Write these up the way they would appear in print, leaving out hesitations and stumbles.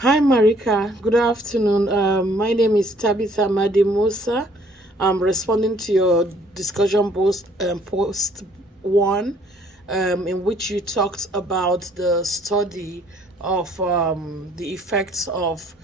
Hi Marika, good afternoon. My name is Tabitha Madi. I'm responding to your discussion post one, in which you talked about the study of the effects of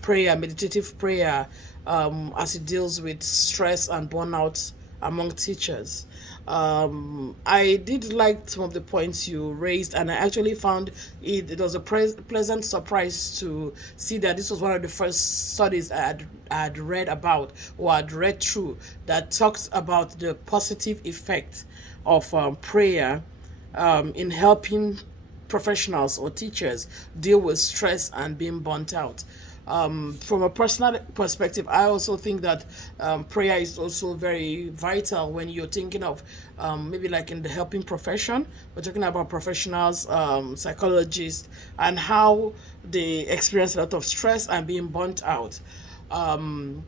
prayer, meditative prayer, as it deals with stress and burnout among teachers. I did like some of the points you raised, and I actually found it was a pleasant surprise to see that this was one of the first studies I had read about or had read through that talks about the positive effect of prayer in helping professionals or teachers deal with stress and being burnt out. From a personal perspective, I also think that prayer is also very vital when you're thinking of maybe like in the helping profession. We're talking about professionals, psychologists, and how they experience a lot of stress and being burnt out. Um,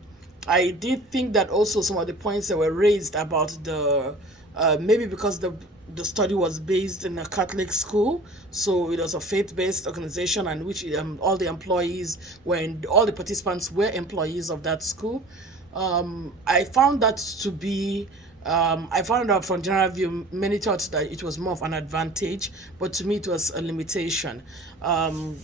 I did think that also some of the points that were raised about the maybe because the study was based in a Catholic school, so it was a faith-based organization, and which all the employees all the participants were employees of that school. I found that to be. I found out from general view, many thought that it was more of an advantage, but to me it was a limitation. The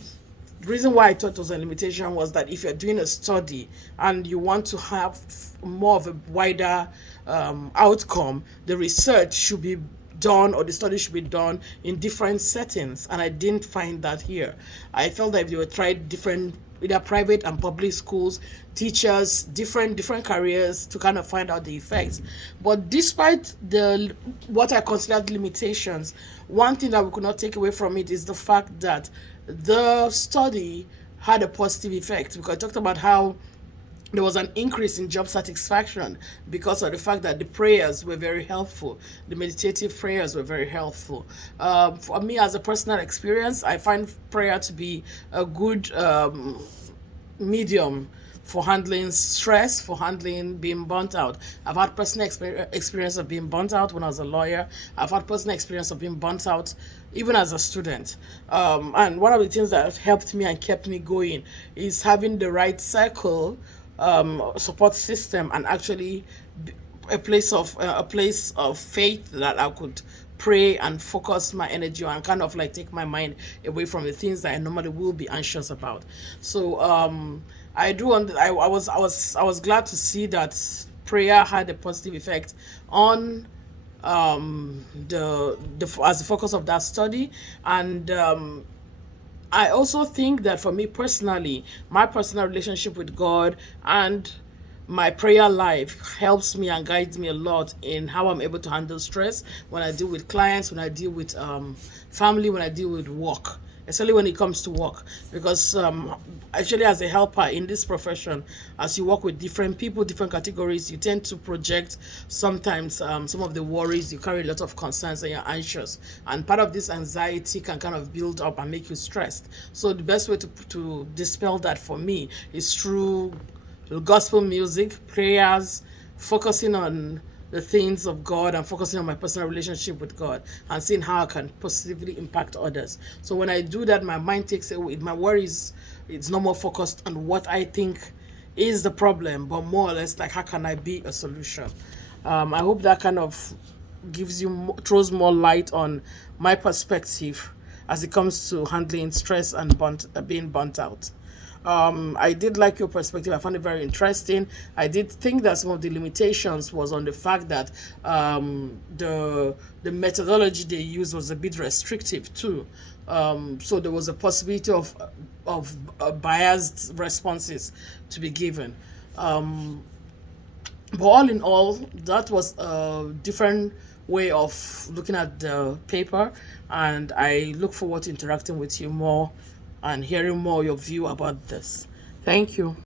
reason why I thought it was a limitation was that if you're doing a study and you want to have more of a wider outcome, the research should be done or the study should be done in different settings, and I didn't find that here. I felt that if you were tried different either private and public schools, teachers, different careers to kind of find out the effects. But despite the what I considered limitations, one thing that we could not take away from it is the fact that the study had a positive effect, because I talked about how there was an increase in job satisfaction because of the fact that the prayers were very helpful. The meditative prayers were very helpful. For me, as a personal experience, I find prayer to be a good medium for handling stress, for handling being burnt out. I've had personal experience of being burnt out when I was a lawyer. I've had personal experience of being burnt out even as a student. And one of the things that helped me and kept me going is having the right circle, support system, and actually a place of faith that I could pray and focus my energy on, and kind of like take my mind away from the things that I normally will be anxious about. So I do. I was glad to see that prayer had a positive effect on the as the focus of that study. And I also think that for me personally, my personal relationship with God and my prayer life helps me and guides me a lot in how I'm able to handle stress when I deal with clients, when I deal with family, when I deal with work, especially when it comes to work. Because actually, as a helper in this profession, as you work with different people, different categories, you tend to project sometimes some of the worries. You carry a lot of concerns and you're anxious. And part of this anxiety can kind of build up and make you stressed. So the best way to dispel that for me is through gospel music, prayers, focusing on the things of God and focusing on my personal relationship with God and seeing how I can positively impact others. So when I do that, my mind takes away, my worries, it's no more focused on what I think is the problem, but more or less like how can I be a solution. I hope that kind of throws more light on my perspective as it comes to handling stress and being burnt out. I did like your perspective. I found it very interesting. I did think that some of the limitations was on the fact that the methodology they used was a bit restrictive too. So there was a possibility of biased responses to be given. But all in all, that was a different way of looking at the paper, and I look forward to interacting with you more and hearing more your view about this. Thank you.